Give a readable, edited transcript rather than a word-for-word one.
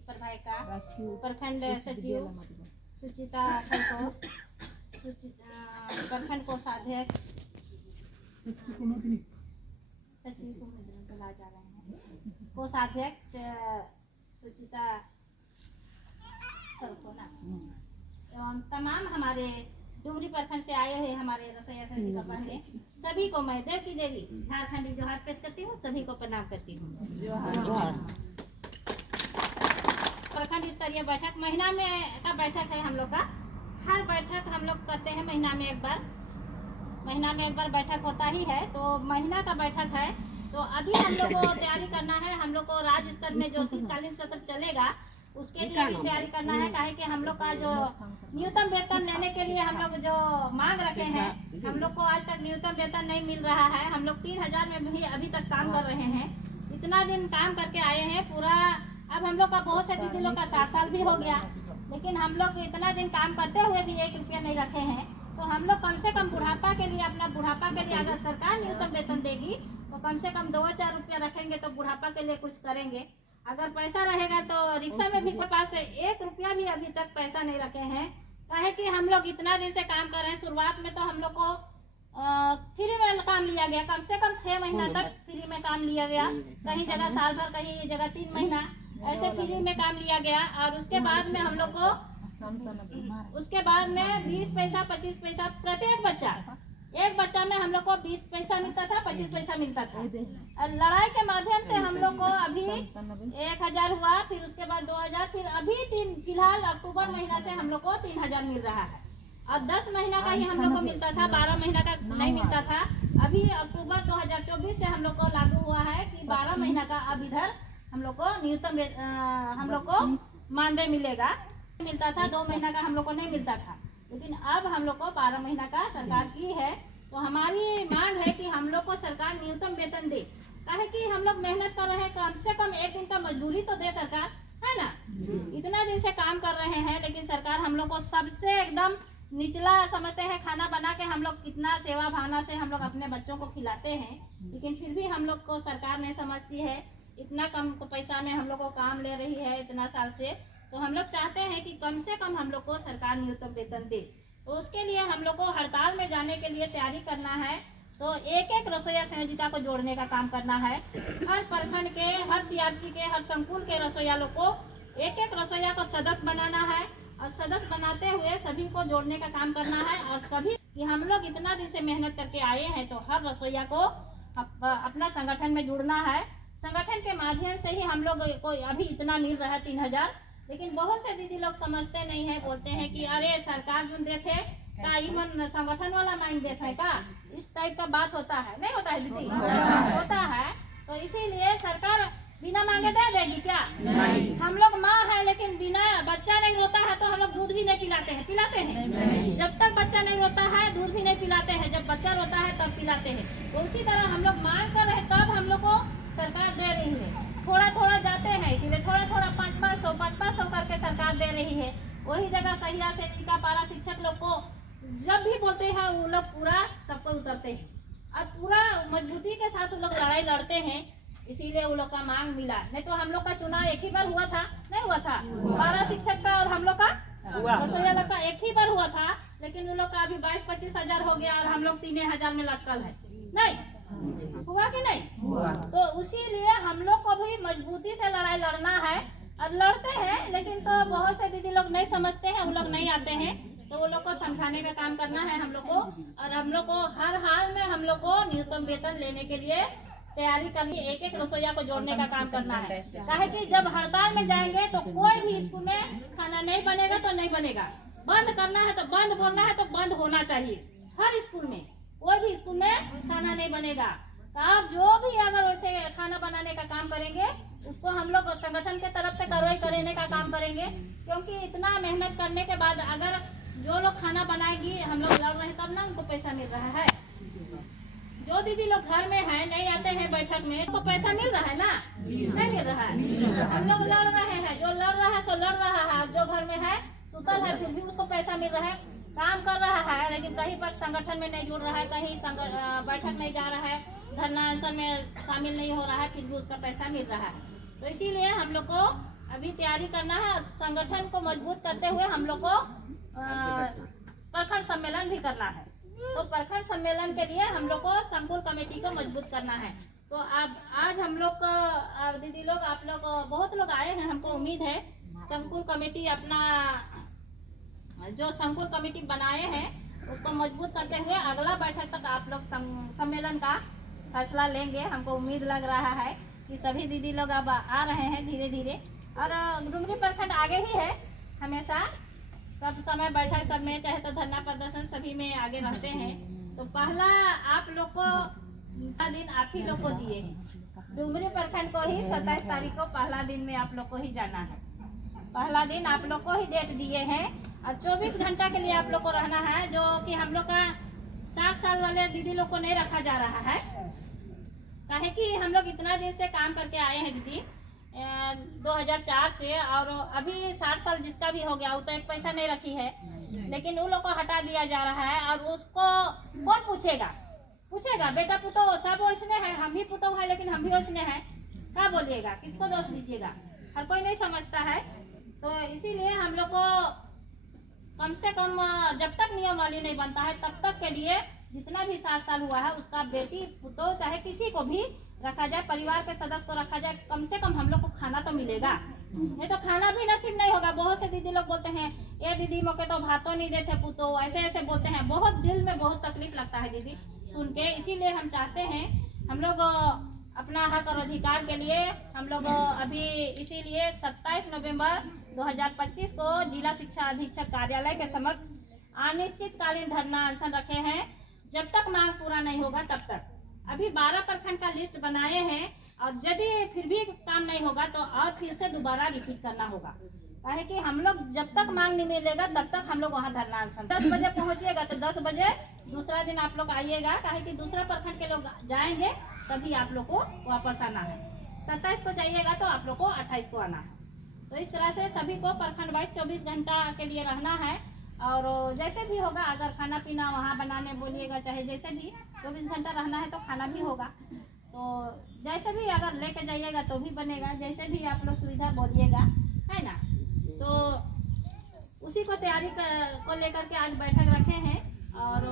प्रभाई का, प्रखंड सचिव सुचिता ठाकुर, प्रखंड कोषाध्यक्ष सचिव को बुला जा रहे हैं, कोषाध्यक्ष सुचिता सरकोना एवं तमाम हमारे डुमरी प्रखंड से आए हैं हमारे रसोईया समिति का पढ़ने, सभी को मैं देव की देवी झारखंडी जोहार पेश करती हूँ, सभी को प्रणाम करती हूँ। प्रखंड स्तरीय बैठक महीना में का बैठक है हम लोग का। हर बैठक हम लोग करते हैं महीना में एक बार बैठक होता ही है। तो महीना का बैठक है, तो अभी हम लोग को तैयारी करना है। हम लोग को राज्य स्तर में जो शीतकालीन सत्र चलेगा उसके लिए भी तैयारी करना है। काहे कि हम लोग का जो न्यूनतम वेतन लेने के लिए हम लोग जो मांग रखे हैं, हम लोग को आज तक न्यूनतम वेतन नहीं मिल रहा है। हम लोग 3000 में भी अभी तक काम कर रहे हैं। इतना दिन काम करके आए हैं पूरा। अब हम लोग का बहुत से दीदी लोग का 60 साल भी हो गया, लेकिन हम लोग इतना दिन काम करते हुए भी 1 रुपया नहीं रखे हैं। तो हम लोग कम से कम बुढ़ापा के लिए, अपना बुढ़ापा के लिए अगर सरकार न्यूनतम वेतन देगी तो कम से कम 2-4 रुपया रखेंगे तो बुढ़ापा के लिए कुछ करेंगे। अगर पैसा रहेगा तो रिक्शा में भी कोई पास 1 रुपया भी अभी तक पैसा नहीं रखे हैं। काहे कि हम लोग इतना दिन से काम कर रहे हैं। शुरुआत में तो हम लोग को फ्री में काम लिया गया, कम से कम 6 महीना तक फ्री में काम लिया गया। कहीं जगह साल भर, कहीं जगह 3 महीना ऐसे फ्री में काम लिया गया। और उसके बाद में हम लोग को 20 पैसा 25 पैसा प्रत्येक बच्चा, एक बच्चा में हम लोग को 20 पैसा मिलता था, 25 पैसा मिलता था। और लड़ाई के माध्यम से हम लोग को अभी 1000 हुआ, फिर उसके बाद 2000, फिर अभी फिलहाल अक्टूबर महीना से हम लोग को 3000 मिल रहा है। और 10 महीना का ही हम लोग को मिलता था, 12 महीना का नहीं मिलता था। अभी अक्टूबर 2024 से हम लोग को लागू हुआ है कि 12 महीना का अब इधर हम लोग को न्यूनतम हम लोग को मानदेय मिलेगा। मिलता था 2 महीना का हम लोग को नहीं मिलता था, लेकिन अब हम लोग को 12 महीना का सरकार की है। तो हमारी मांग है कि हम लोग को सरकार न्यूनतम वेतन दे। काहे कि हम लोग मेहनत कर रहे हैं, कम से कम 1 दिन का मजदूरी तो दे सरकार, है ना। इतना दिन से काम कर रहे हैं, लेकिन सरकार हम लोग को सबसे एकदम निचला समझते हैं। खाना बना के हम लोग कितना सेवा भावना से हम लोग अपने बच्चों को खिलाते हैं, लेकिन फिर भी हम लोग को सरकार नहीं समझती है। इतना कम पैसा में हम लोग को काम ले रही है इतना साल से। तो हम लोग चाहते हैं कि कम से कम हम लोग को सरकार न्यूनतम वेतन दे। तो उसके लिए हम लोग को हड़ताल में जाने के लिए तैयारी करना है। तो एक रसोईया संयोजिका को जोड़ने का काम करना है। हर प्रखंड के, हर सीआरसी के, हर संकुल के रसोईया लोग को एक रसोईया को सदस्य बनाना है। और सदस्य बनाते हुए सभी को जोड़ने का काम करना है। और सभी कि हम लोग इतना दिन से मेहनत करके आए हैं, तो हर रसोईया को अपना संगठन में जुड़ना है। संगठन के माध्यम से ही हम लोग को अभी इतना मिल रहा है 3000। लेकिन बहुत से दीदी लोग समझते नहीं है, बोलते हैं कि अरे सरकार जो देते का मन संगठन वाला माइंड देते है का, इस टाइप का बात होता है। नहीं होता है दीदी? होता है। तो इसीलिए सरकार बिना मांगे दे देगी क्या? नहीं। हम लोग माँ है, लेकिन बिना बच्चा नहीं रोता है तो हम लोग दूध भी नहीं पिलाते हैं। पिलाते हैं? नहीं। जब तक बच्चा नहीं रोता है दूध भी नहीं पिलाते हैं, जब बच्चा रोता है तब पिलाते हैं। तो उसी तरह हम लोग मांग कर रहे, तब हम लोग को सरकार दे रही है। थोड़ा जाते हैं, इसीलिए थोड़ा 500 करके सरकार दे रही है। वही जगह सहिया सेविका पारा शिक्षक लोग को जब भी बोलते हैं वो लोग पूरा सबको उतरते हैं और पूरा मजबूती के साथ वो लोग लड़ाई लड़ते हैं। इसीलिए वो लोग का मांग मिला। नहीं तो हम लोग का चुनाव एक ही बार हुआ था, नहीं हुआ था? पारा शिक्षक का और हम लोग का रसोईया लोग का एक ही बार हुआ था। लेकिन उन लोग का अभी 22-25 हजार हो गया और हम लोग 3000 में लटकल है। नहीं हुआ कि नहीं हुआ? तो इसीलिए हम लोग को भी मजबूती से लड़ाई लड़ना है और लड़ते हैं। लेकिन तो बहुत से दीदी लोग नहीं समझते हैं, वो लोग नहीं आते हैं। तो वो लोग को समझाने का काम करना है हम लोग को। और हम लोग को हर हाल में हम लोग को न्यूनतम वेतन लेने के लिए तैयारी करनी है। एक रसोईया को जोड़ने का काम करना है। चाहे कि जब हड़ताल में जाएंगे तो कोई भी स्कूल में खाना नहीं बनेगा तो नहीं बनेगा। बंद करना है तो बंद, बोलना है तो बंद होना चाहिए। हर स्कूल में, कोई भी स्कूल में खाना नहीं बनेगा। तो आप जो भी अगर वैसे खाना बनाने का काम करेंगे उसको हम लोग संगठन के तरफ से कार्रवाई करने का काम करेंगे। क्योंकि इतना मेहनत करने के बाद अगर जो लोग खाना बनाएगी, हम लोग लड़ रहे हैं तब ना उनको पैसा मिल रहा है। जो दीदी लोग घर में है, नहीं आते हैं बैठक में, तो पैसा मिल रहा है ना? नहीं मिल रहा है। हम लोग लड़ रहे हैं, जो लड़ रहा है सो लड़ रहा है। जो घर में है सुतल है, फिर भी उसको पैसा मिल रहा है। काम कर रहा है, लेकिन कहीं पर संगठन में नहीं जुड़ रहा है, कहीं बैठक नहीं जा रहा है, धरना अनशन में शामिल नहीं हो रहा है, फिर भी उसका पैसा मिल रहा है। तो इसीलिए हम लोग को अभी तैयारी करना है और संगठन को मजबूत करते हुए हम लोग को प्रखंड सम्मेलन भी करना है। तो प्रखंड सम्मेलन के लिए हम लोग को संकुल कमेटी को मजबूत करना है। तो अब आज हम लोग को दीदी लोग आप लोग बहुत लोग आए हैं, हमको उम्मीद है संकुल कमेटी अपना जो संकुल कमेटी बनाए हैं उसको मजबूत करते हुए अगला बैठक तक आप लोग सम्मेलन का फैसला लेंगे। हमको उम्मीद लग रहा है कि सभी दीदी लोग अब आ रहे हैं धीरे धीरे, और डुमरी प्रखंड आगे ही है हमेशा, सब समय बैठक सब में चाहे तो धरना प्रदर्शन सभी में आगे रहते हैं। तो पहला आप लोग को दिन आप ही लोग को दिए हैं, डुमरी प्रखंड को ही 27 तारीख को पहला दिन में आप लोग को ही जाना है। पहला दिन आप लोग को ही डेट दिए हैं और 24 घंटा के लिए आप लोग को रहना है, जो कि हम लोग का 60 साल वाले दीदी लोग को नहीं रखा जा रहा है। काहे कि हम लोग इतना दिन से काम करके आए हैं दीदी 2004 से, और अभी 60 साल जिसका भी हो गया वो तो एक पैसा नहीं रखी है, लेकिन उन लोग को हटा दिया जा रहा है। और उसको कौन पूछेगा बेटा पुतो सब वैसने हैं, हम भी पुतो है लेकिन हम भी वैसने हैं, क्या बोलिएगा, किसको दोष दीजिएगा, हर कोई नहीं समझता है। तो इसीलिए हम लोग को कम से कम जब तक नियमावली नहीं बनता है तब तक के लिए जितना भी 60 साल हुआ है उसका बेटी पुतो चाहे किसी को भी रखा जाए, परिवार के सदस्य को रखा जाए, कम से कम हम लोग को खाना तो मिलेगा। नहीं तो खाना भी नसीब नहीं होगा। बहुत से दीदी लोग बोलते हैं ये दीदी मोके तो भातों नहीं देते पुतो, ऐसे ऐसे बोलते हैं, बहुत दिल में बहुत तकलीफ लगता है दीदी सुन के। इसीलिए हम चाहते हैं हम लोग अपना हक और अधिकार के लिए हम लोग अभी इसीलिए 27 नवंबर 2025 को जिला शिक्षा अधीक्षक कार्यालय के समक्ष अनिश्चितकालीन धरना अनशन रखे हैं, जब तक मांग पूरा नहीं होगा तब तक। अभी 12 प्रखंड का लिस्ट बनाए हैं और यदि फिर भी काम नहीं होगा तो और फिर से दोबारा रिपीट करना होगा। काहे कि हम लोग जब तक मांग नहीं मिलेगा तब तक हम लोग वहाँ धरना अनशन 10 बजे पहुँचिएगा तो 10 बजे दूसरा दिन आप लोग आइएगा। काहे कि दूसरा प्रखंड के लोग जाएंगे तभी आप लोग को वापस आना है। 27 को जाइएगा तो आप लोग को 28 को आना है। तो इस तरह से सभी को प्रखंड वाइज 24 घंटा के लिए रहना है, और जैसे भी होगा अगर खाना पीना वहाँ बनाने बोलिएगा चाहे जैसे भी 24 घंटा रहना है तो खाना भी होगा। तो जैसे भी अगर लेके जाइएगा तो भी बनेगा, जैसे भी आप लोग सुविधा बोलिएगा, है ना। तो उसी को तैयारी को लेकर के आज बैठक रखे हैं और